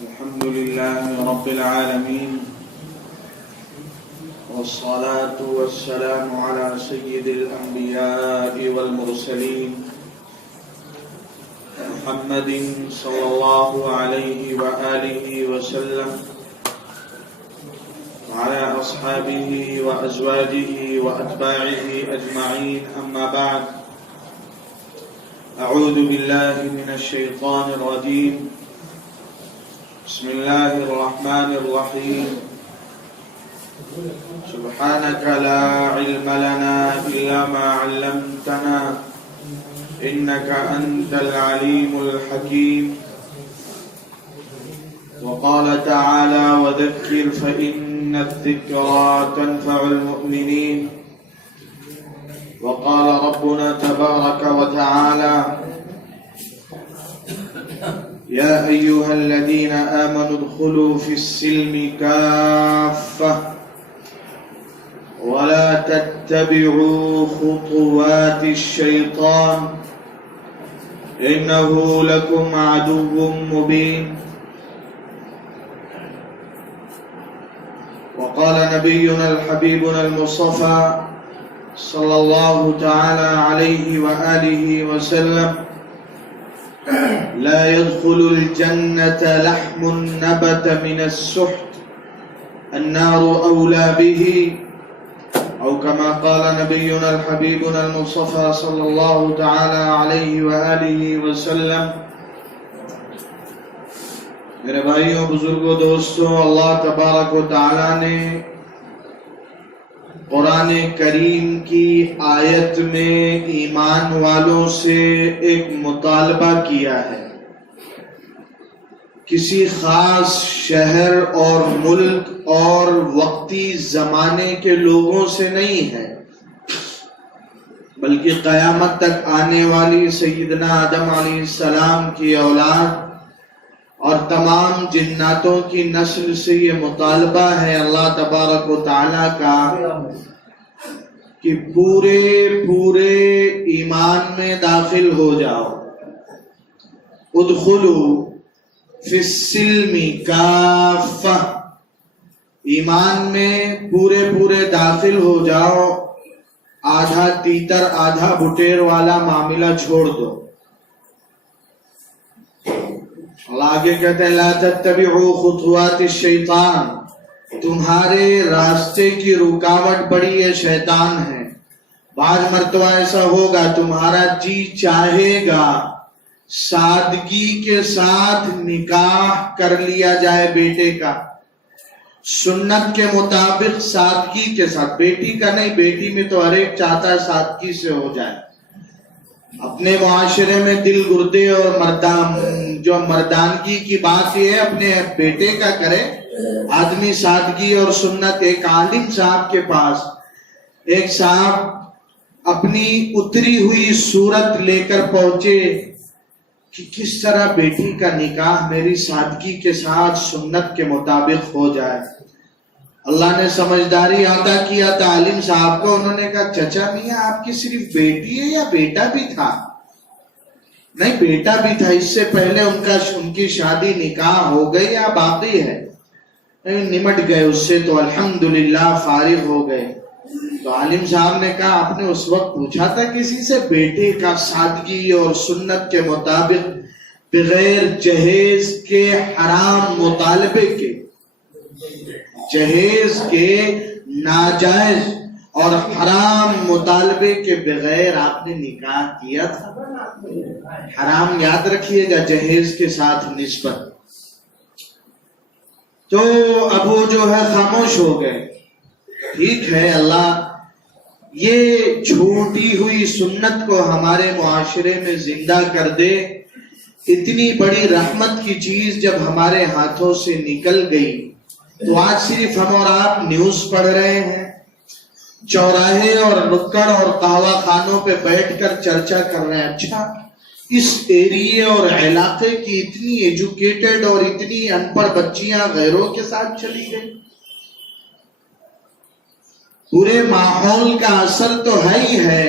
الحمد لله رب العالمين والصلاة والسلام على سيد الأنبياء والمرسلين محمد صلى الله عليه وآله وسلم وعلى أصحابه وأزواجه وأتباعه أجمعين. أما بعد، أعوذ بالله من الشيطان الرجيم. بسم الله الرحمن الرحيم. سبحانك لا علم لنا إلا ما علمتنا إنك أنت العليم الحكيم. وقال تعالى: وذكر فإن الذكرى تنفع المؤمنين. وقال ربنا تبارك وتعالى: يا أيها الذين آمنوا ادخلوا في السلم كافة ولا تتبعوا خطوات الشيطان إنه لكم عدو مبين. وقال نبينا الحبيبنا المصطفى صلى الله تعالى عليه وآله وسلم: لا يدخل الجنة لحم نبت من السحت النار أولى به، أو كما قال نبينا الحبيبنا المصطفى صلى الله تعالى عليه وآله وسلم. میرے بھائیوں، بزرگوں، دوستوں، اللہ تبارک و تعالیٰ نے قرآن کریم کی آیت میں ایمان والوں سے ایک مطالبہ کیا ہے. کسی خاص شہر اور ملک اور وقتی زمانے کے لوگوں سے نہیں ہے، بلکہ قیامت تک آنے والی سیدنا آدم علیہ السلام کی اولاد اور تمام جناتوں کی نسل سے یہ مطالبہ ہے اللہ تبارک و تعالیٰ کا کہ پورے ایمان میں داخل ہو جاؤ. ادخلوا فی السلم کافہ، ایمان میں پورے داخل ہو جاؤ. آدھا تیتر آدھا بٹیر والا معاملہ چھوڑ دو. اللہ آگے کہتے ہیں: لا تتبعوا خطوات الشیطان، تمہارے راستے کی رکاوٹ بڑی ہے، شیطان ہے. بعض مرتبہ ایسا ہوگا تمہارا جی چاہے گا سادگی کے ساتھ نکاح کر لیا جائے بیٹے کا، سنت کے مطابق سادگی کے ساتھ، بیٹی کا نہیں، بیٹی میں تو ہر ایک چاہتا ہے سادگی سے ہو جائے. اپنے معاشرے میں دل گردے اور مردانگی کی بات یہ ہے اپنے بیٹے کا کرے آدمی سادگی اور سنت. ایک عالم صاحب کے پاس ایک صاحب اپنی اتری ہوئی صورت لے کر پہنچے کہ کس طرح بیٹی کا نکاح میری سادگی کے ساتھ سنت کے مطابق ہو جائے. اللہ نے سمجھداری عطا کیا تھا عالم صاحب کو. انہوں نے کہا: چچا میاں، آپ کی صرف بیٹی ہے یا بیٹا بھی تھا؟ نہیں، بیٹا بھی تھا. اس سے پہلے ان کی شادی نکاح ہو گئی یا باقی ہے؟ نمٹ گئے اس سے تو الحمدللہ فارغ ہو گئے. تو عالم صاحب نے کہا: آپ نے اس وقت پوچھا تھا کسی سے بیٹے کا سادگی اور سنت کے مطابق بغیر جہیز کے حرام مطالبے کے، جہیز کے ناجائز اور حرام مطالبے کے بغیر آپ نے نکاح کیا تھا؟ حرام یاد رکھیے گا، جہیز کے ساتھ نسبت. تو اب وہ جو ہے خاموش ہو گئے. ٹھیک ہے، اللہ یہ چھوٹی ہوئی سنت کو ہمارے معاشرے میں زندہ کر دے. اتنی بڑی رحمت کی چیز جب ہمارے ہاتھوں سے نکل گئی تو آج صرف ہم اور آپ نیوز پڑھ رہے ہیں، چوراہے اور نکڑ اور قہوہ خانوں پہ بیٹھ کر چرچا کر رہے ہیں. اچھا، اس ایریے اور علاقے کی اتنی ایجوکیٹڈ اور اتنی ان پڑھ بچیاں غیروں کے ساتھ چلی گئی. پورے ماحول کا اثر تو ہے ہی ہے،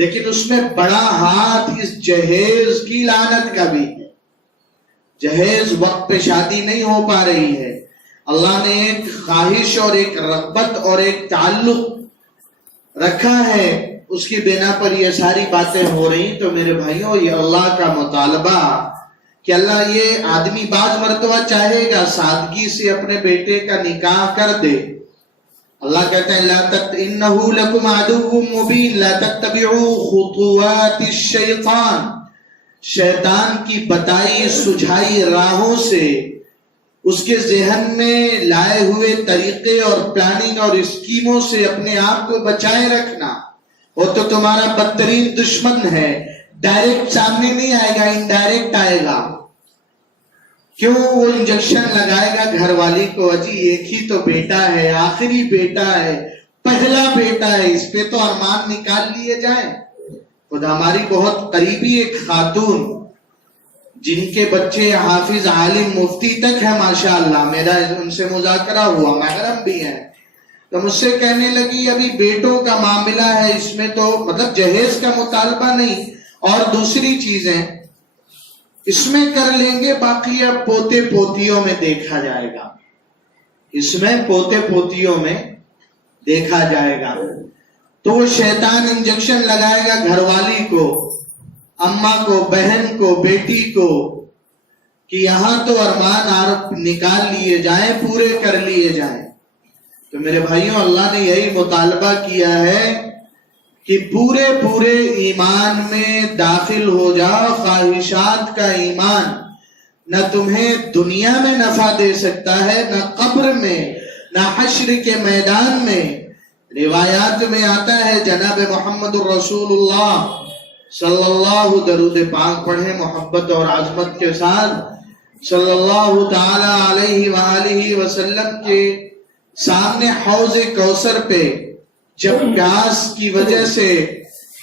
لیکن اس میں بڑا ہاتھ اس جہیز کی لعنت کا بھی ہے. جہیز وقت پہ شادی نہیں ہو پا رہی ہے، اللہ نے ایک خواہش اور ایک رغبت اور ایک تعلق رکھا ہے، اس کی بنا پر یہ ساری باتیں ہو رہی. تو میرے بھائیوں، یہ اللہ کا مطالبہ کہ اللہ یہ آدمی بعض مرتبہ چاہے گا سادگی سے اپنے بیٹے کا نکاح کر دے. اللہ کہتا ہے اِنَّهُ لَكُمْ عَدُوٌّ مُبِينٌ لَا تَتَّبِعُوا خُطُوَاتِ الشَّيْطَانِ. شیطان کی بتائی سجھائی راہوں سے، اس کے ذہن میں لائے ہوئے طریقے اور پلاننگ اور اسکیموں سے اپنے آپ کو بچائے رکھنا. وہ تو تمہارا بدترین دشمن ہے، ڈائریکٹ سامنے نہیں آئے گا، انڈائریکٹ آئے گا. کیوں؟ وہ انجیکشن لگائے گا گھر والی کو، اجی ایک ہی تو بیٹا ہے، آخری بیٹا ہے، پہلا بیٹا ہے، اس پہ تو ارمان نکال لیے جائیں. خدا ہماری بہت قریبی ایک خاتون جن کے بچے حافظ عالم مفتی تک ہے ماشاءاللہ، میرا ان سے مذاکرہ ہوا، محرم بھی ہیں، تو مجھ سے کہنے لگی ابھی بیٹوں کا معاملہ ہے، اس میں تو مطلب جہیز کا مطالبہ نہیں اور دوسری چیزیں اس میں کر لیں گے، باقی اب پوتے پوتیوں میں دیکھا جائے گا، اس میں پوتے پوتیوں میں دیکھا جائے گا. تو وہ شیطان انجیکشن لگائے گا گھر والی کو، اماں کو، بہن کو، بیٹی کو، کہ یہاں تو ارمان نکال لیے جائیں، پورے کر لیے جائیں. تو میرے بھائیوں، اللہ نے یہی مطالبہ کیا ہے کہ پورے ایمان میں داخل ہو جاؤ. خواہشات کا ایمان نہ تمہیں دنیا میں نفع دے سکتا ہے، نہ قبر میں، نہ حشر کے میدان میں. روایات میں آتا ہے جناب محمد الرسول اللہ صلی اللہ، درود پاک پڑھیں محبت اور عظمت کے ساتھ، صلی اللہ تعالی علیہ وآلہ وسلم کے سامنے حوض کوثر پہ جب پیاس کی وجہ سے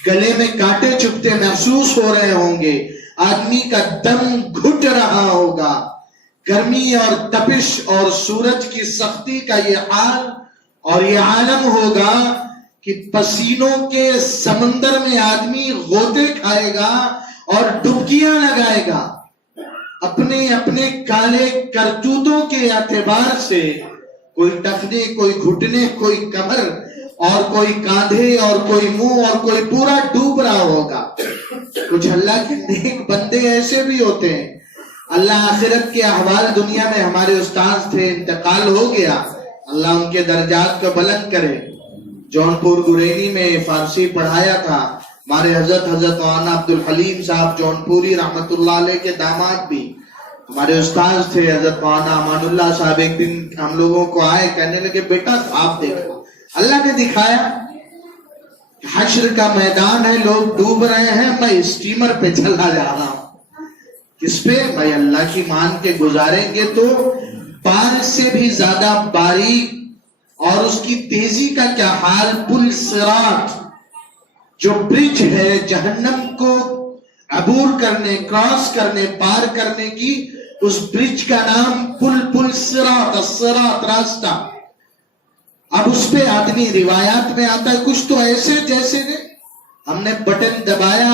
گلے میں کانٹے چبھتے محسوس ہو رہے ہوں گے، آدمی کا دم گھٹ رہا ہوگا، گرمی اور تپش اور سورج کی سختی کا یہ حال اور یہ عالم ہوگا کہ پسینوں کے سمندر میں آدمی غوطے کھائے گا اور ڈبکیاں لگائے گا. اپنے کالے کرتوتوں کے اعتبار سے کوئی ٹخنے، کوئی گھٹنے، کوئی کمر اور کوئی کاندھے اور کوئی منہ اور کوئی پورا ڈوب رہا ہوگا. کچھ اللہ کے نیک بندے ایسے بھی ہوتے ہیں، اللہ آخرت کے احوال دنیا میں ہمارے استاد تھے، انتقال ہو گیا، اللہ ان کے درجات کو بلند کرے. جونپور گرینی میں فارسی پڑھایا تھا ہمارے حضرت مولانا عبدالحلیم صاحب جونپوری رحمت اللہ علیہ کے داماد بھی ہمارے استاد تھے. حضرت مولانا امان اللہ صاحب ایک دن ہم لوگوں کو آئے، کہنے لگے بیٹا خواب دیکھو. اللہ نے دکھایا حشر کا میدان ہے، لوگ ڈوب رہے ہیں، میں اسٹیمر پہ چلا جا رہا ہوں. کس پہ؟ بھائی اللہ کی مان کے گزاریں گے تو پار سے بھی زیادہ باریک اور اس کی تیزی کا کیا حال. پل صراط جو برج ہے جہنم کو عبور کرنے، کراس کرنے، پار کرنے کی، اس برج کا نام پل صراط، الصراط راستہ. اب اس پہ آدمی روایات میں آتا ہے کچھ تو ایسے جیسے ہم نے بٹن دبایا،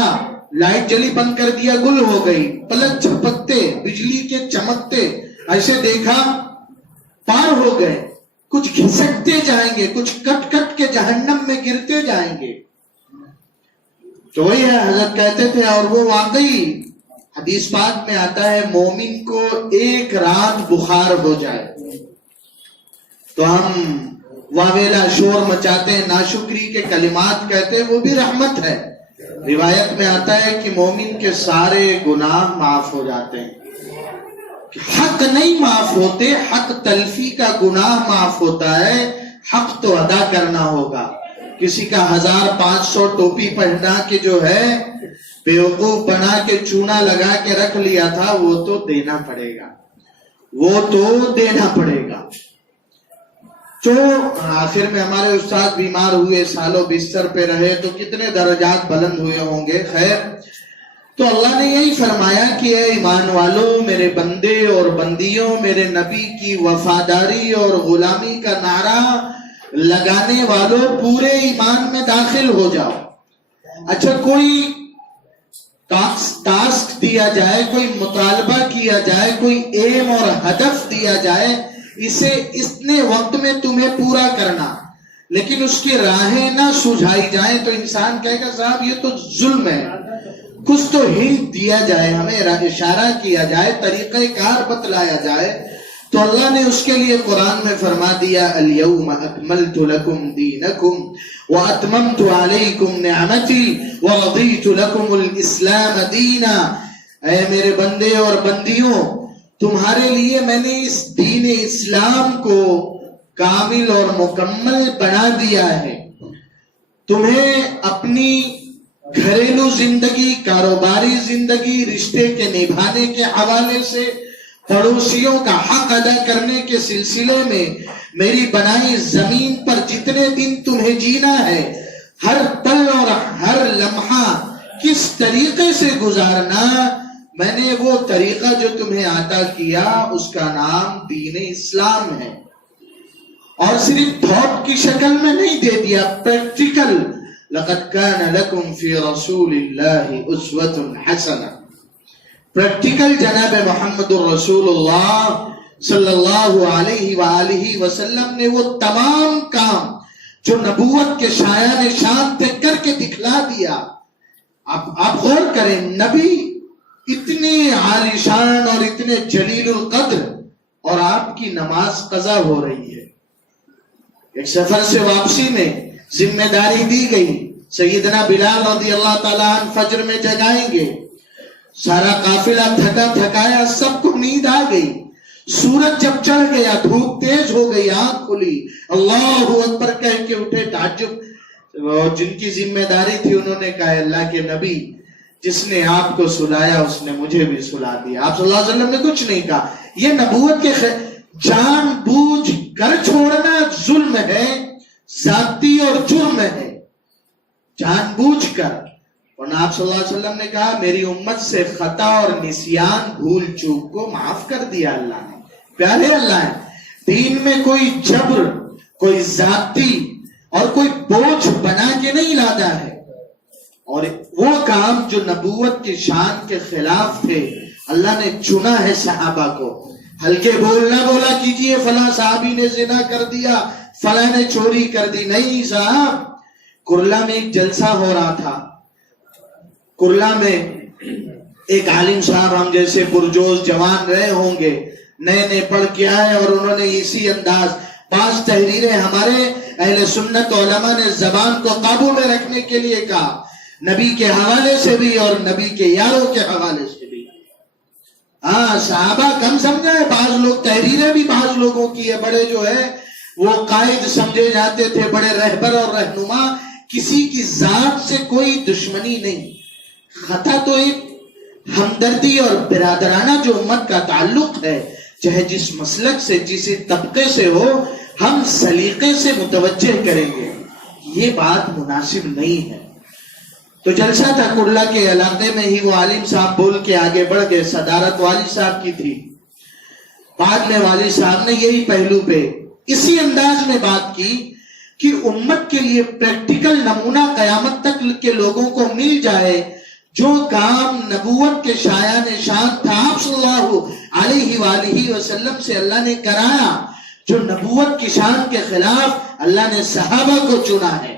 لائٹ جلی، بند کر دیا، گل ہو گئی، پلک جھپکتے، بجلی کے چمکتے، ایسے دیکھا پار ہو گئے. کچھ گھسکتے جائیں گے، کچھ کٹ کٹ کے جہنم میں گرتے جائیں گے. تو وہی ہے حضرت کہتے تھے، اور وہ واقعی حدیث پاک میں آتا ہے مومن کو ایک رات بخار ہو جائے تو ہم واویلا شور مچاتے ہیں، ناشکری کے کلمات کہتے ہیں، وہ بھی رحمت ہے. روایت میں آتا ہے کہ مومن کے سارے گناہ معاف ہو جاتے ہیں. حق نہیں معاف ہوتے، حق تلفی کا گناہ معاف ہوتا ہے. حق تو ادا کرنا ہوگا. کسی کا 1500 ٹوپی پہنا کے جو ہے بیوقوف بنا کے چونا لگا کے رکھ لیا تھا، وہ تو دینا پڑے گا، وہ تو دینا پڑے گا. تو آخر میں ہمارے استاد بیمار ہوئے، سالوں بستر پہ رہے، تو کتنے درجات بلند ہوئے ہوں گے. خیر، تو اللہ نے یہی فرمایا کہ اے ایمان والو، میرے بندے اور بندیوں، میرے نبی کی وفاداری اور غلامی کا نعرہ لگانے والوں، پورے ایمان میں داخل ہو جاؤ. اچھا، کوئی ٹاسک دیا جائے، کوئی مطالبہ کیا جائے، کوئی ایم اور ہدف دیا جائے، اسے اتنے وقت میں تمہیں پورا کرنا، لیکن اس کی راہیں نہ سجھائی جائیں تو انسان کہے گا صاحب یہ تو ظلم ہے. کچھ تو ہنٹ دیا جائے، ہمیں اشارہ کیا جائے، طریقہ کار بتلایا جائے. تو اللہ نے اس کے لیے قرآن میں فرما دیا الیوم اکملت لکم دینکم واتممت علیکم نعمتی ورضیت لکم الاسلام دینا. اے میرے بندے اور بندیوں، تمہارے لیے میں نے اس دین اسلام کو کامل اور مکمل بنا دیا ہے. تمہیں اپنی گھریلو زندگی، کاروباری زندگی، رشتے کے نبھانے کے حوالے سے، پڑوسیوں کا حق ادا کرنے کے سلسلے میں، میری بنائی زمین پر جتنے دن تمہیں جینا ہے، ہر پل اور ہر لمحہ کس طریقے سے گزارنا، میں نے وہ طریقہ جو تمہیں عطا کیا اس کا نام دین اسلام ہے. اور صرف تھاٹ کی شکل میں نہیں دے دیا، پریکٹیکل. لقد كان لكم في رسول الله اسوة حسنة. پریکٹیکل جناب محمد الرسول اللہ صلی اللہ علیہ وآلہ وسلم نے وہ تمام کام جو نبوت کے شایان شان تھے کر کے دکھلا دیا. آپ غور کریں، نبی اتنے عالی شان اور اتنے جلیل القدر، اور آپ کی نماز قضا ہو رہی ہے. ایک سفر سے واپسی میں ذمہ داری دی گئی، سیدنا بلال رضی اللہ تعالیٰ عنہ فجر میں جگائیں گے. سارا قافلہ تھکا تھکایا، سب کو نیند آ گئی. سورج جب چڑھ گیا، دھوپ تیز ہو گئی، آنکھ کھلی، اللہ اکبر کہہ کے اٹھے. تعجب، جن کی ذمہ داری تھی انہوں نے کہا اللہ کے نبی، جس نے آپ کو سلایا اس نے مجھے بھی سلا دیا. آپ صلی اللہ علیہ وسلم نے کچھ نہیں کہا. یہ نبوت کے جان بوجھ کر چھوڑنا ظلم ہے، زیادتی اور جرم ہے، جان بوجھ کر. اور آپ صلی اللہ علیہ وسلم نے کہا میری امت سے خطا اور نسیان، بھول چوک کو معاف کر دیا اللہ نے. پیارے اللہ ہے، دین میں کوئی جبر، کوئی ذاتی اور کوئی بوجھ بنا کے نہیں لادا ہے. اور وہ کام جو نبوت کی شان کے خلاف تھے اللہ نے چنا ہے صحابہ کو. ہلکے بول نہ بولا کیجئے فلاں صحابی نے زنا کر دیا، فلاں نے چوری کر دی. نہیں صاحب، کرلا میں ایک جلسہ ہو رہا تھا. کرلا میں ایک عالم صاحب ہم جیسے پرجوش جوان رہے ہوں گے، نئے نئے پڑھ کے آئے، اور انہوں نے اسی انداز پانچ تحریریں ہمارے اہل سنت علماء نے زبان کو قابو میں رکھنے کے لیے کہا، نبی کے حوالے سے بھی اور نبی کے یاروں کے حوالے سے بھی. ہاں، صحابہ کم سمجھا ہے، بعض لوگ تحریریں بھی بعض لوگوں کی ہے، بڑے جو ہے وہ قائد سمجھے جاتے تھے، بڑے رہبر اور رہنما. کسی کی ذات سے کوئی دشمنی نہیں، خطا تو ایک ہمدردی اور برادرانہ جو امت کا تعلق ہے، چاہے جس مسلک سے، جس طبقے سے ہو، ہم سلیقے سے متوجہ کریں گے. یہ بات مناسب نہیں ہے. تو جلسہ تھا کرلا کے علاقے میں ہی، وہ عالم صاحب بول کے آگے بڑھ گئے. صدارت والی صاحب کی تھی. بعد میں والی صاحب نے یہی پہلو پہ اسی انداز میں بات کی کہ امت کے لیے پریکٹیکل نمونہ قیامت تک کے لوگوں کو مل جائے. جو کام نبوت کے شایان شان تھا، آپ صلی اللہ علیہ وآلہ وسلم سے اللہ نے کرایا، جو نبوت کی شان کے خلاف اللہ نے صحابہ کو چنا ہے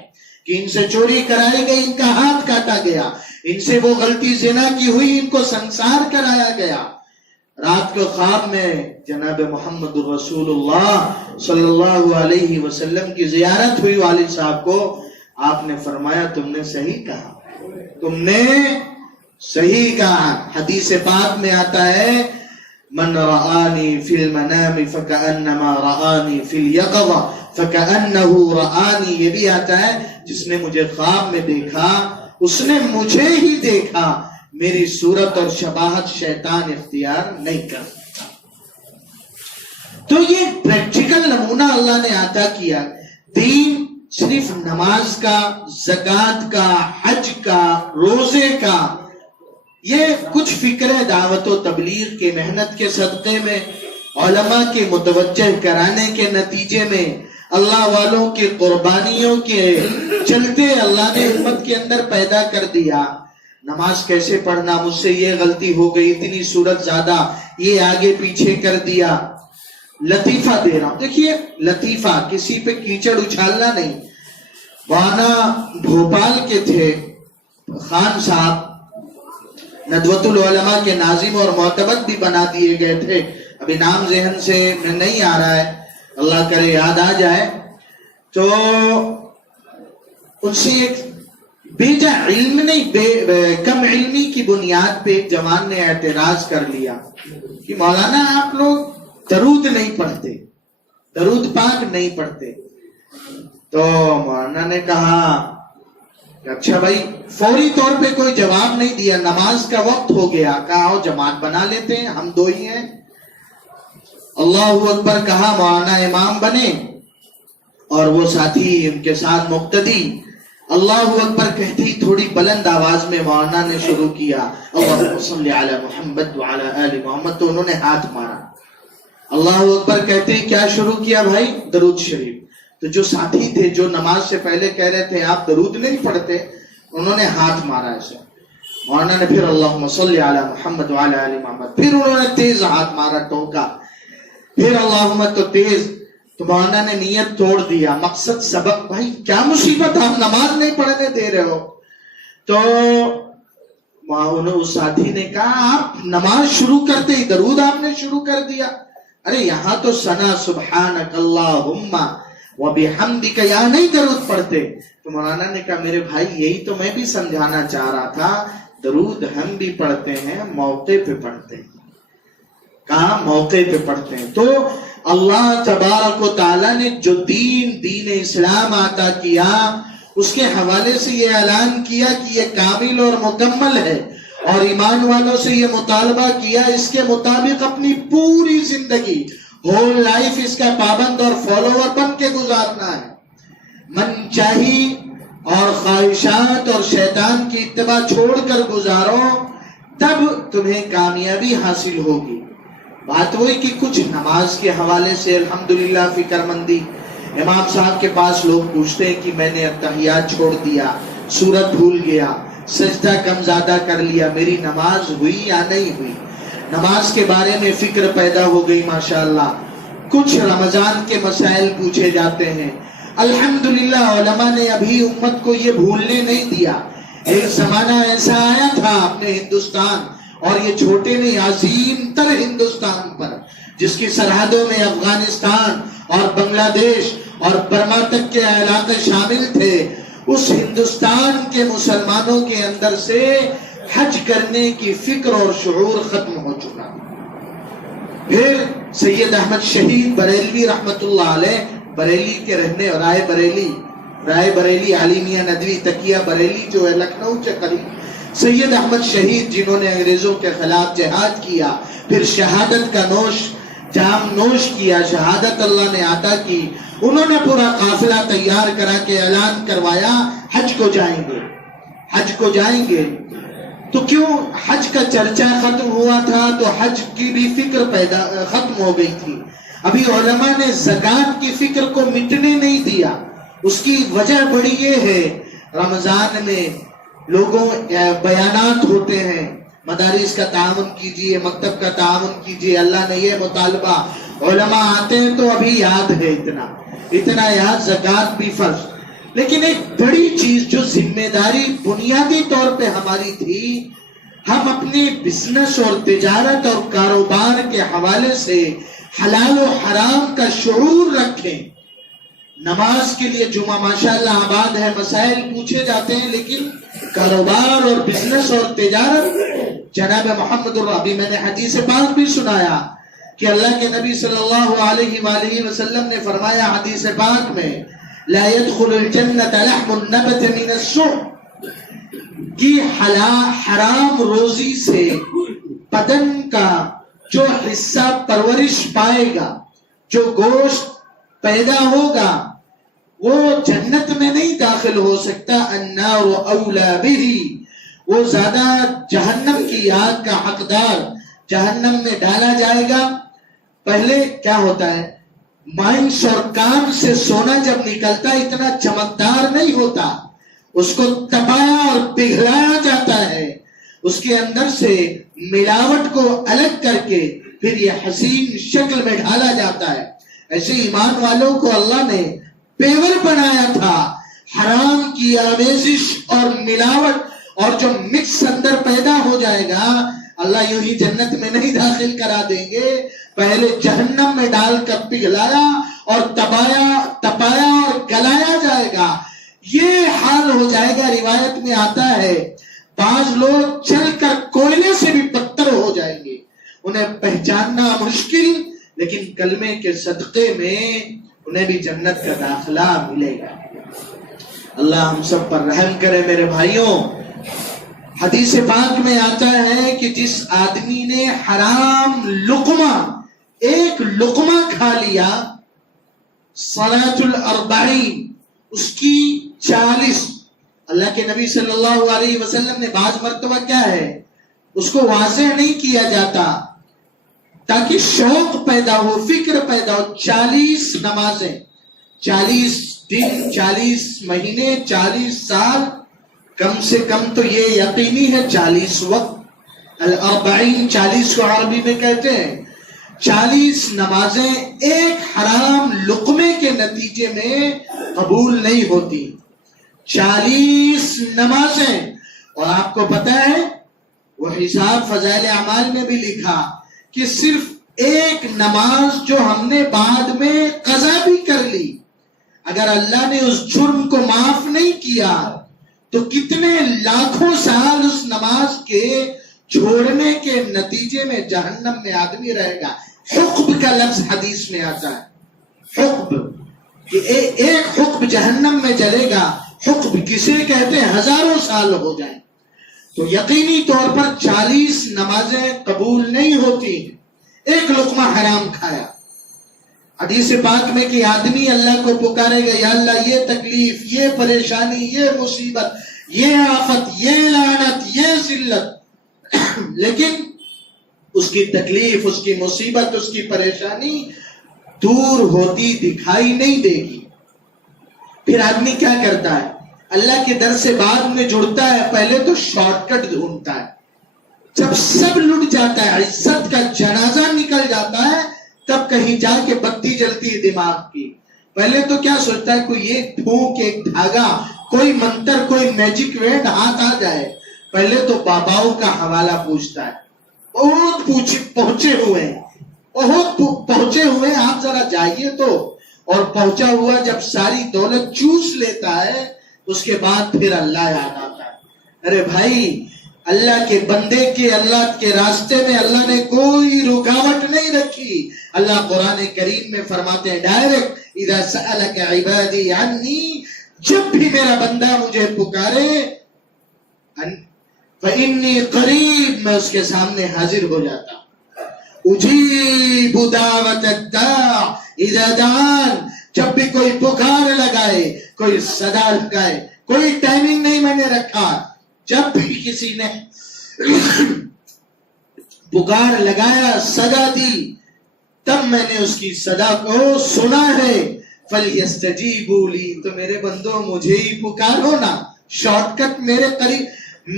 کہ ان سے چوری کرائی گئی، ان کا ہاتھ کاٹا گیا، ان سے وہ غلطی زنا کی ہوئی، ان کو سنسار کرایا گیا. رات کو خواب میں جناب محمد رسول اللہ صلی اللہ علیہ وسلم کی زیارت ہوئی والد صاحب کو. آپ نے فرمایا تم نے صحیح کہا، تم نے صحیح کہا. حدیث پاک میں آتا ہے من رآنی فی المنام فکأنما رآنی فی الیقظہ فکأنہ رآنی. یہ بھی آتا ہے جس نے مجھے خواب میں دیکھا اس نے مجھے ہی دیکھا، میری صورت اور شباہت شیطان اختیار نہیں کر سکتا. تو یہ پریکٹیکل نمونہ اللہ نے عطا کیا. دین صرف نماز کا، زکوٰۃ کا، حج کا، روزے کا، یہ کچھ فکر دعوت و تبلیغ کے محنت کے صدقے میں، علماء کے متوجہ کرانے کے نتیجے میں، اللہ والوں کی قربانیوں کے چلتے اللہ نے امت کے اندر پیدا کر دیا. نماز کیسے پڑھنا، مجھ سے یہ غلطی ہو گئی، اتنی صورت زیادہ، یہ آگے پیچھے کر دیا. لطیفہ دے رہا ہوں. دیکھیے لطیفہ، کسی پہ کیچڑ اچھالنا نہیں. وانا بھوپال کے تھے خان صاحب، ندوۃ العلماء کے ناظم اور معتمد بھی بنا دیے گئے تھے. ابھی نام ذہن سے نہیں آ رہا ہے، اللہ کرے یاد آ جائے. تو ان سے ایک بیجا علم نہیں، کم علمی کی بنیاد پہ ایک جوان نے اعتراض کر لیا کہ مولانا آپ لوگ درود نہیں پڑھتے، درود پاک نہیں پڑھتے. تو مولانا نے کہا کہ اچھا بھائی، فوری طور پہ کوئی جواب نہیں دیا. نماز کا وقت ہو گیا، کہا آؤ جماعت بنا لیتے ہیں، ہم دو ہی ہیں. اللہ اکبر کہا، مولانا امام بنے اور وہ ساتھی ان کے ساتھ مقتدی. اللہ اکبر کہتی تھوڑی بلند آواز میں مولانا نے شروع کیا، اللہم صلی علی محمد وعلی آل محمد. تو انہوں نے ہاتھ مارا. اللہ اکبر کہتے ہی کیا شروع کیا بھائی؟ درود شریف. تو جو ساتھی تھے جو نماز سے پہلے کہہ رہے تھے آپ درود نہیں پڑھتے، انہوں نے ہاتھ مارا ایسے. مولانا نے پھر اللہم صلی علی محمد وعلی آل محمد، پھر انہوں نے تیز ہاتھ مارا، ٹوکا، پھر اللہم تو تیز. تو مولانا نے نیت توڑ دیا، مقصد سبق. بھائی کیا مصیبت، آپ نماز نہیں پڑھنے دے رہے ہو. تو اس ساتھی نے کہا آپ نماز شروع کرتے ہی درود آپ نے شروع کر دیا. ارے یہاں تو ثنا سبحانک اللہم وبحمدک، یہاں نہیں درود پڑھتے. تو مولانا نے کہا میرے بھائی یہی تو میں بھی سمجھانا چاہ رہا تھا، درود ہم بھی پڑھتے ہیں، موقع پہ پڑھتے ہیں. کہاں موقع پہ پڑھتے ہیں. تو اللہ تبارک و تعالیٰ نے جو دین اسلام عطا کیا، اس کے حوالے سے یہ اعلان کیا کہ یہ کامل اور مکمل ہے، اور ایمان والوں سے یہ مطالبہ کیا اس کے مطابق اپنی پوری زندگی، ہول لائف اس کا پابند اور فالوور بن کے گزارنا ہے. من چاہی اور خواہشات اور شیطان کی اتباع چھوڑ کر گزارو، تب تمہیں کامیابی حاصل ہوگی. بات وہی کہ کچھ نماز کے حوالے سے الحمدللہ فکر مندی. امام صاحب کے پاس لوگ پوچھتے ہیں کہ میں نے اتحیات چھوڑ دیا، سورت بھول گیا، سجدہ کم زیادہ کر لیا، میری نماز ہوئی یا نہیں ہوئی؟ نماز کے بارے میں فکر پیدا ہو گئی ماشاءاللہ. کچھ رمضان کے مسائل پوچھے جاتے ہیں. الحمدللہ علماء نے ابھی امت کو یہ بھولنے نہیں دیا. ایک زمانہ ایسا آیا تھا اپنے ہندوستان، اور یہ چھوٹے نہیں، عظیم تر ہندوستان پر، جس کی سرحدوں میں افغانستان اور بنگلہ دیش اور برما تک کے علاقے شامل تھے. اس ہندوستان کے مسلمانوں کے اندر سے حج کرنے کی فکر اور شعور ختم ہو چکا. پھر سید احمد شہید بریلوی رحمت اللہ علیہ، بریلی کے رہنے، رائے بریلی عالمیہ ندوی تکیہ بریلی جو ہے لکھنؤ کے قریب، سید احمد شہید جنہوں نے انگریزوں کے خلاف جہاد کیا، پھر شہادت کا جام نوش کیا، شہادت اللہ نے عطا کی. انہوں نے پورا قافلہ تیار کرا کے اعلان کروایا حج کو جائیں گے، حج کو جائیں گے. تو کیوں حج کا چرچا ختم ہوا تھا تو حج کی بھی فکر ختم ہو گئی تھی. ابھی علماء نے زکوٰۃ کی فکر کو مٹنے نہیں دیا. اس کی وجہ بڑی یہ ہے، رمضان میں لوگوں بیانات ہوتے ہیں، مدارس کا تعاون کیجئے، مکتب کا تعاون کیجئے، اللہ نے یہ مطالبہ. علماء آتے ہیں تو ابھی یاد ہے اتنا یاد، زکوٰۃ بھی فرض. لیکن ایک بڑی چیز جو ذمہ داری بنیادی طور پہ ہماری تھی، ہم اپنے بزنس اور تجارت اور کاروبار کے حوالے سے حلال و حرام کا شعور رکھیں. نماز کے لیے جمعہ ماشاءاللہ آباد ہے، مسائل پوچھے جاتے ہیں، لیکن کاروبار اور بزنس اور تجارت، جناب محمد الربی، میں نے حدیث پاک بھی سنایا کہ اللہ کے نبی صلی اللہ علیہ وآلہ وسلم نے فرمایا حدیث پاک میں، لا يدخل الجنت لحم النبت من السحت، کہ حرام روزی سے بدن کا جو حصہ پرورش پائے گا، جو گوشت پیدا ہوگا، وہ جنت میں نہیں داخل ہو سکتا. النار اولا بہ، وہ زیادہ جہنم کی آگ کا حقدار، جہنم میں ڈالا جائے گا. پہلے کیا ہوتا ہے، مائنس اور کان سے سونا جب نکلتا اتنا چمکدار نہیں ہوتا، اس کو تپایا اور پگھلایا جاتا ہے، اس کے اندر سے ملاوٹ کو الگ کر کے پھر یہ حسین شکل میں ڈھالا جاتا ہے۔ ایسے ایمان والوں کو اللہ نے پیور بنایا تھا، حرام کی آمیزش اور ملاوٹ اور جو مکس اندر پیدا ہو جائے گا، اللہ یوں ہی جنت میں نہیں داخل کرا دیں گے، پہلے جہنم میں ڈال کر پگھلایا اور تپایا اور گلایا جائے گا۔ یہ حال ہو جائے گا۔ روایت میں آتا ہے بعض لوگ چل کر کوئلے سے بھی پتھر ہو جائیں گے، انہیں پہچاننا مشکل، لیکن کلمے کے صدقے میں انہیں بھی جنت کا داخلہ ملے گا۔ اللہ ہم سب پر رحم کرے میرے بھائیوں۔ حدیث پاک میں آتا ہے کہ جس آدمی نے حرام لقمہ، ایک لقمہ کھا لیا، صلاۃ الاربعین، اس کی 40، اللہ کے نبی صلی اللہ علیہ وسلم نے بعض مرتبہ کیا ہے اس کو واضح نہیں کیا جاتا تاکہ شوق پیدا ہو، فکر پیدا ہو، 40 نمازیں، 40 دن، 40 مہینے، 40 سال، کم سے کم تو یہ یقینی ہے 40 وقت، الاربعین 40 کو عربی میں کہتے ہیں، 40 نمازیں ایک حرام لقمے کے نتیجے میں قبول نہیں ہوتی، 40 نمازیں۔ اور آپ کو پتا ہے وہ حساب فضائل اعمال میں بھی لکھا کہ صرف ایک نماز جو ہم نے بعد میں قضا بھی کر لی، اگر اللہ نے اس جرم کو معاف نہیں کیا تو کتنے لاکھوں سال اس نماز کے چھوڑنے کے نتیجے میں جہنم میں آدمی رہے گا۔ حقب کا لفظ حدیث میں آتا ہے، حقب، کہ ایک حقب جہنم میں جلے گا۔ حقب کسے کہتے ہیں؟ ہزاروں سال ہو جائیں تو یقینی طور پر 40 نمازیں قبول نہیں ہوتی، ایک لقمہ حرام کھایا۔ حدیث پاک میں کہ آدمی اللہ کو پکارے گا، یا اللہ یہ تکلیف، یہ پریشانی، یہ مصیبت، یہ آفت، یہ لعنت، یہ ذلت، لیکن اس کی تکلیف، اس کی مصیبت، اس کی پریشانی دور ہوتی دکھائی نہیں دے گی۔ پھر آدمی کیا کرتا ہے؟ اللہ کے در سے بعد میں جڑتا ہے، پہلے تو شارٹ کٹ ڈھونڈتا ہے، جب سب لٹ جاتا ہے، عزت کا جنازہ نکل جاتا ہے، تب کہیں جا کے بتی جلتی ہے دماغ کی۔ پہلے تو کیا سوچتا ہے کوئی ایک پھونک، ایک دھاگا، کوئی منتر، کوئی میجک وینڈ ہاتھ آ جائے، پہلے تو باباؤں کا حوالہ پوچھتا ہے، بہت پہنچے ہوئے آپ ذرا جائیے تو، اور پہنچا ہوا جب ساری دولت چوس لیتا ہے اس کے بعد پھر اللہ یاد آتا ہے۔ ارے بھائی، اللہ کے بندے کے، اللہ کے راستے میں اللہ نے کوئی رکاوٹ نہیں رکھی۔ اللہ قرآن کریم میں فرماتے ہیں ڈائریکٹ، اذا سألک عبادی عنی، جب بھی میرا بندہ مجھے پکارے، فإنی قریب، میں اس کے سامنے حاضر ہو جاتا ہوں۔ اجیب دعوت الداع اذا دعان، جب بھی کوئی پکار لگائے، کوئی صدا لگائے، کوئی ٹائمنگ نہیں میں نے رکھا، جب بھی کسی نے پکار لگایا، صدا دی، تب میں نے اس کی صدا کو سنا ہے۔ فَلْيَسْتَجِيبُوا لِي، تو میرے بندوں مجھے ہی پکارو نا، شارٹ کٹ میرے قریب،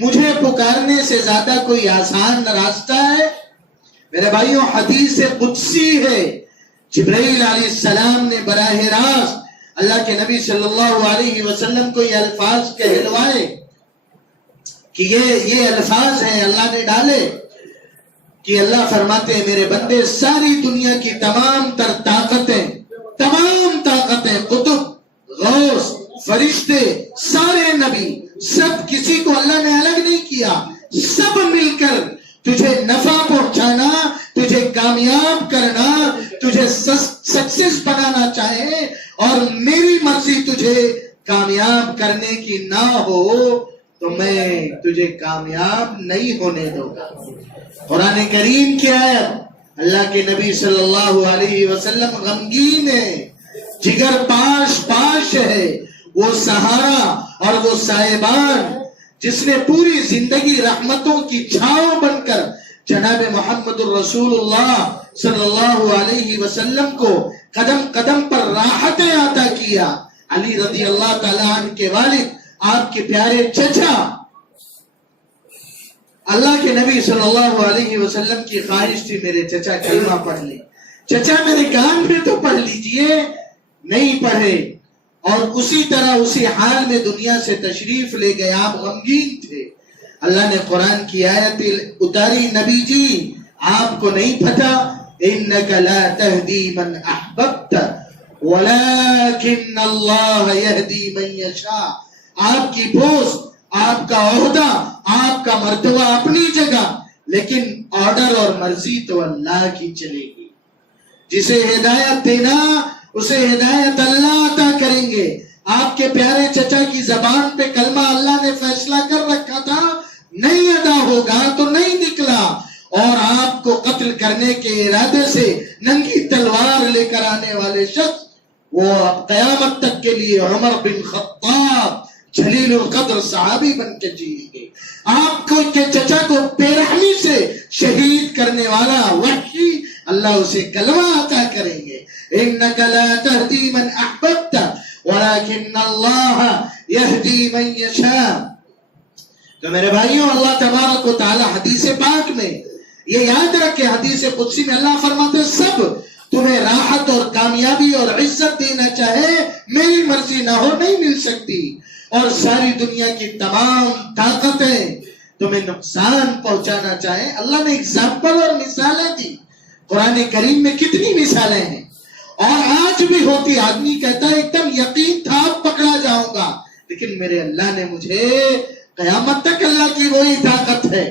مجھے پکارنے سے زیادہ کوئی آسان راستہ ہے؟ میرے بھائیوں، حدیث قدسی ہے، جبرائیل علیہ السلام نے براہ راست اللہ کے نبی صلی اللہ علیہ وسلم کو یہ الفاظ کہلوائے کہ یہ الفاظ ہیں اللہ نے ڈالے کہ اللہ فرماتے ہیں میرے بندے، ساری دنیا کی تمام تر طاقتیں، قطب، غوث، فرشتے، سارے نبی، سب، کسی کو اللہ نے الگ نہیں کیا، سب مل کر تجھے نفع پہنچانا، تجھے کامیاب کرنا، تجھے سکسیس بنانا چاہے، اور میری مرضی تجھے کامیاب کرنے کی نہ ہو تو میں تجھے کامیاب نہیں ہونے دوں گا۔ قرآن کریم کی آیت، اللہ کے نبی صلی اللہ علیہ وسلم غمگین ہے، جگر پاش ہے، وہ سہارا اور وہ سائبان جس نے پوری زندگی رحمتوں کی چھاؤں بن کر جناب محمد الرسول اللہ صلی اللہ علیہ وسلم کو قدم قدم پر راحتیں عطا کیا۔ علی رضی اللہ تعالیٰ عنہ کے والد آپ کے پیارے چچا اللہ کے نبی صلی اللہ علیہ وسلم کی خواہش تھی میرے چچا کلمہ پڑھ لیں. چچا میرے کان میں تو پڑھ لیجئے، نہیں پڑھے، اور اسی طرح اسی حال میں دنیا سے تشریف لے گئے. آپ غمگین تھے. اللہ نے قرآن کی آیت اتاری، نبی جی آپ کو نہیں پتا، انک لا تہدی من احببت ولکن اللہ یہدی من یشاء. آپ کی پوسٹ، آپ کا عہدہ، آپ کا مرتبہ اپنی جگہ، لیکن آرڈر اور مرضی تو اللہ کی چلے گی. جسے ہدایت دینا اسے ہدایت اللہ عطا کریں گے. آپ کے پیارے چچا کی زبان پہ کلمہ اللہ نے فیصلہ کر رکھا تھا، نہیں ادا ہوگا تو نہیں نکلا، اور آپ کو قتل کرنے کے ارادے سے ننگی تلوار لے کر آنے والے شخص وہ اب قیامت تک کے لیے عمر بن خطاب جلیل القدر صحابی بن کے جیئیں گے. آپ کو کے چچا کو بے رحمی سے شہید کرنے والا وحشی اللہ اسے کلمہ عطا کریں گے. انک لا تہدی من احببت ولکن اللہ یہدی من یشاء. تو میرے بھائیوں، اللہ تبارک و تعالی حدیث پاک میں یہ یاد رکھے، حدیث قدسی میں اللہ فرماتے سب تمہیں راحت اور کامیابی اور عزت دینا چاہے، میری مرضی نہ ہو نہیں مل سکتی، اور ساری دنیا کی تمام طاقتیں تمہیں نقصان پہنچانا چاہیں. اللہ نے اگزامپل اور مثالیں دی. قرآن کریم میں کتنی مثالیں ہیں، اور آج بھی ہوتی. آدمی کہتا ہے ایک دم یقین تھا اب پکڑا جاؤں گا، لیکن میرے اللہ نے مجھے، قیامت تک اللہ کی وہی طاقت ہے.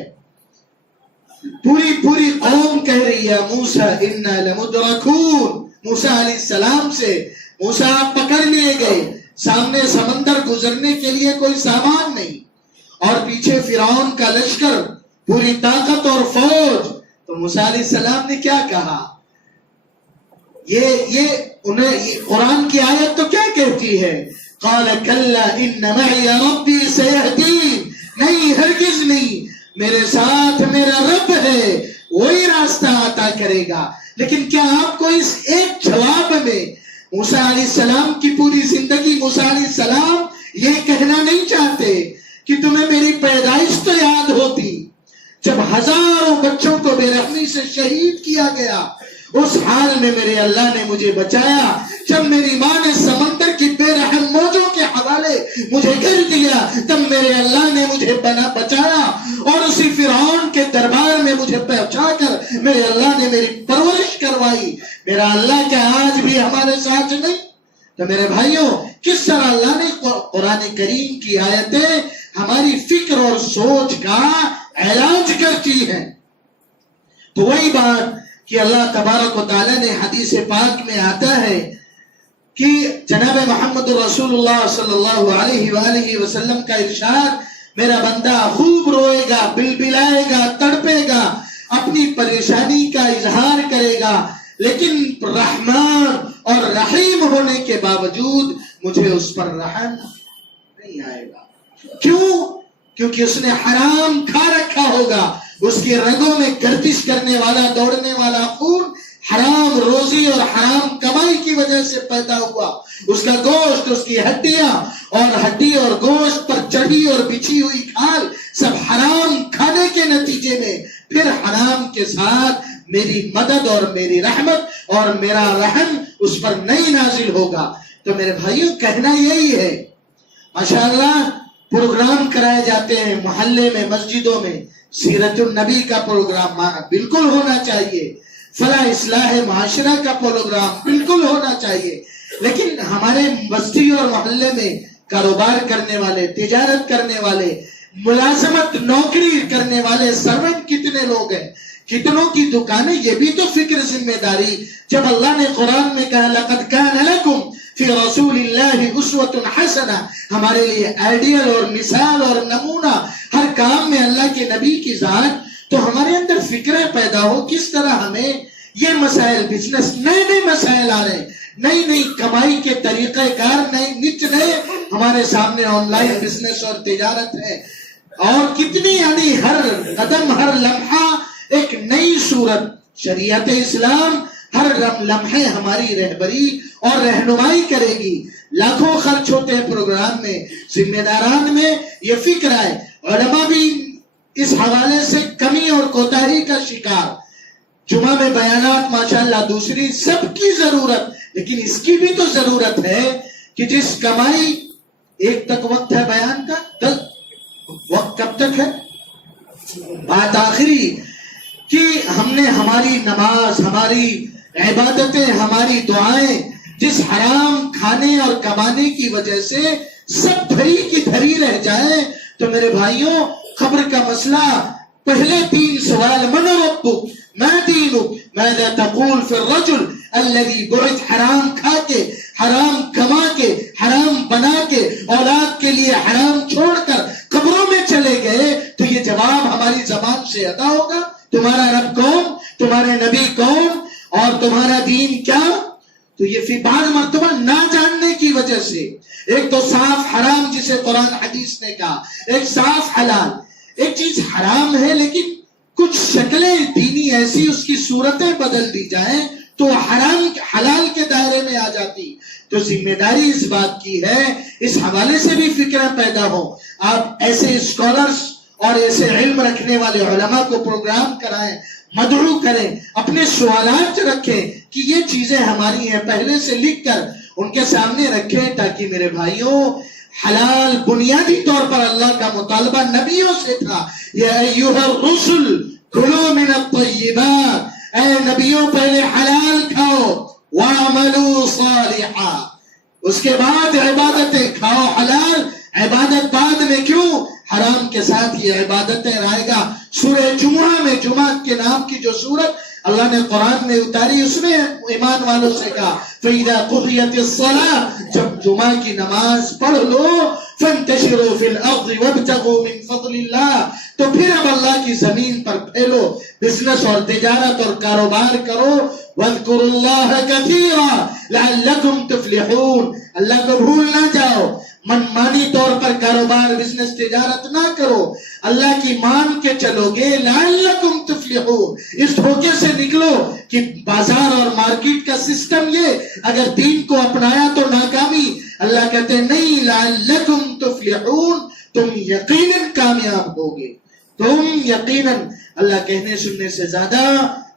پوری قوم کہہ رہی ہے موسیٰ انا لمدرکون. موسیٰ علیہ السلام سے موسیٰ آپ پکڑ لیے گئے، سامنے سمندر گزرنے کے لیے کوئی سامان نہیں، اور پیچھے فرعون کا لشکر، پوری طاقت اور فوج. تو موسیٰ علیہ السلام نے کیا کہا؟ یہ قرآن کی آیت تو کیا کہتی ہے؟ قال کلا ان معی ربی سیہدین. نہیں، ہرگز نہیں، میرے ساتھ میرا رب ہے، وہی راستہ عطا کرے گا. لیکن کیا آپ کو اس ایک جواب میں موسیٰ علیہ السلام کی پوری زندگی، موسیٰ علیہ السلام یہ کہنا نہیں چاہتے کہ تمہیں میری پیدائش تو یاد ہوتی جب ہزاروں بچوں کو بے رحمی سے شہید کیا گیا؟ اس حال میں میرے اللہ نے مجھے بچایا. جب میری ماں نے سمندر کی بے رحم موجوں کے حوالے مجھے گر دیا، تب میرے اللہ نے مجھے بچایا، اور اسی فرعون کے دربار میں مجھے پہنچا کر میرے اللہ نے میری پرورش کروائی. میرا اللہ کیا آج بھی ہمارے ساتھ نہیں؟ تو میرے بھائیوں، کس طرح اللہ نے قرآن کریم کی آیتیں ہماری فکر اور سوچ کا علاج کرتی ہیں. تو وہی بات کہ اللہ تبارک و تعالی نے حدیث پاک میں آتا ہے کہ جناب محمد رسول اللہ صلی اللہ علیہ وآلہ وسلم کا ارشاد، میرا بندہ خوب روئے گا، بلبلائے گا، تڑپے گا، اپنی پریشانی کا اظہار کرے گا، لیکن رحمان اور رحیم ہونے کے باوجود مجھے اس پر رحم نہیں آئے گا. کیوں؟ کیونکہ اس نے حرام کھا رکھا ہوگا. اس کی رگوں میں گردش کرنے والا، دوڑنے والا خون حرام روزی اور حرام کمائی کی وجہ سے پیدا ہوا. اس کا گوشت، اس کی ہڈیاں، اور ہڈی اور گوشت پر چڑھی اور بچھی ہوئی کھال سب حرام کھانے کے نتیجے میں پھر حرام کے ساتھ میری مدد اور میری رحمت اور میرا رحم اس پر نہیں نازل ہوگا. تو میرے بھائیوں، کہنا یہی ہے. ماشاءاللہ پروگرام کرائے جاتے ہیں محلے میں، مسجدوں میں، سیرت النبی کا پروگرام بالکل ہونا چاہیے، فلاح اصلاح معاشرہ کا پروگرام بالکل ہونا چاہیے. لیکن ہمارے بستی اور محلے میں کاروبار کرنے والے، تجارت کرنے والے، ملازمت نوکری کرنے والے سرونٹ کتنے لوگ ہیں، کتنوں کی دکانیں؟ یہ بھی تو فکر ذمہ داری. جب اللہ نے قرآن میں کہا لقد کان لکم فی رسول اللہ اسوۃ حسنہ، ہمارے لیے آئیڈیل اور مثال اور نمونہ ہر کام میں اللہ کے نبی کی ذات، تو ہمارے اندر فکریں پیدا ہو کس طرح ہمیں یہ مسائل، بزنس، نئے مسائل آ رہے ہیں، نئی کمائی کے طریقہ کار، نئے ہمارے سامنے آن لائن بزنس اور تجارت ہے، اور کتنی ہر قدم، ہر لمحہ ایک نئی صورت. شریعت اسلام ہر لمحے ہماری رہبری اور رہنمائی کرے گی. لاکھوں خرچ ہوتے ہیں پروگرام میں، ذمہ داران میں یہ فکر آئے. علماء بھی اس حوالے سے کمی اور کوتاہی کا شکار. جمعہ میں بیانات ماشاءاللہ دوسری سب کی ضرورت، لیکن اس کی بھی تو ضرورت ہے کہ جس کمائی ایک تک وقت ہے بیان کا، وقت کب تک ہے؟ بات آخری کہ ہم نے ہماری نماز، ہماری عبادتیں، ہماری دعائیں جس حرام کھانے اور کمانے کی وجہ سے سب دھری کی دھری رہ جائے، تو میرے بھائیوں قبر کا مسئلہ پہلے 3 سوال: من ربک، ما دینک، ماذا تقول فی الرجل الذی بعث، حرام کھا کے، حرام کما کے، حرام بنا کے، اولاد کے لیے حرام چھوڑ کر قبروں میں چلے گئے، تو یہ جواب ہماری زبان سے ادا ہوگا. تمہارا رب کون، تمہارے نبی کون، اور تمہارا دین کیا؟ تو یہ فی بعض مرتبہ نہ جاننے کی وجہ سے، ایک تو صاف حرام جسے قرآن حدیث نے کہا، ایک صاف حلال. ایک چیز حرام ہے لیکن کچھ شکلیں دینی ایسی اس کی صورتیں بدل دی جائیں تو حرام حلال کے دائرے میں آ جاتی. تو ذمہ داری اس بات کی ہے، اس حوالے سے بھی فکریں پیدا ہو. آپ ایسے اسکالرز اور ایسے علم رکھنے والے علماء کو پروگرام کرائیں، مدعو کریں، اپنے سوالات رکھیں کہ یہ چیزیں ہماری ہیں، پہلے سے لکھ کر ان کے سامنے رکھیں، تاکہ میرے بھائیوں حلال بنیادی طور پر اللہ کا مطالبہ نبیوں سے تھا. یا ایھا الرسل کلوا من الطیبات، اے نبیوں پہلے حلال کھاؤ، واعملوا صالحا، اس کے بعد عبادتیں کھاؤ. حلال عبادت بعد میں کیوں؟ حرام کے ساتھ یہ عبادتیں رائے گا. سورہ جمعہ میں، جمعہ کے نام کی جو سورت اللہ نے قرآن میں اتاری، اس میں ایمان والوں سے کہا فَإِذَا قُضِيَتِ الصَّلَاةُ، جب جمعہ کی نماز پڑھ لو، فَانْتَشِرُوا فِي الْأَرْضِ وَابْتَغُوا مِنْ فَضْلِ اللَّهِ، تو پھر اب اللہ کی زمین پر پھیلو، بزنس اور تجارت اور کاروبار کرو. وَاذْكُرُوا اللَّهَ كَثِيرًا لَعَلَّكُمْ تُفْلِحُونَ، اللہ کو بھول نہ جاؤ. منمانی طور پر کاروبار بزنس تجارت نہ کرو، اللہ کی مان کے چلو گے. لعلکم تفلحون، اس دھوکے سے نکلو کہ بازار اور مارکیٹ کا سسٹم یہ، اگر دین کو اپنایا تو ناکامی. اللہ کہتے ہیں نہیں، لعلکم تفلحون، تم یقیناً کامیاب ہوگے، تم یقیناً. اللہ کہنے سننے سے زیادہ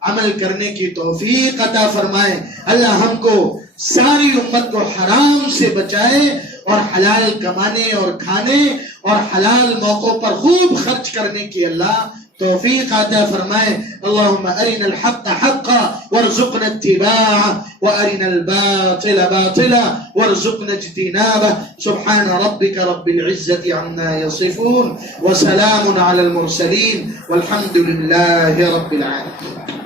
عمل کرنے کی توفیق عطا فرمائے. اللہ ہم کو ساری امت کو حرام سے بچائے اور حلال کمانے اور کھانے اور حلال موقعوں پر خوب خرچ کرنے کی اللہ توفیق عطا فرمائے. اللہم ارنا الحق حقا وارزقنا اتباعه وارنا الباطل باطلا وارزقنا اجتنابه. سبحان ربك رب العزة عما يصفون وسلام على المرسلين والحمد لله رب العالمين.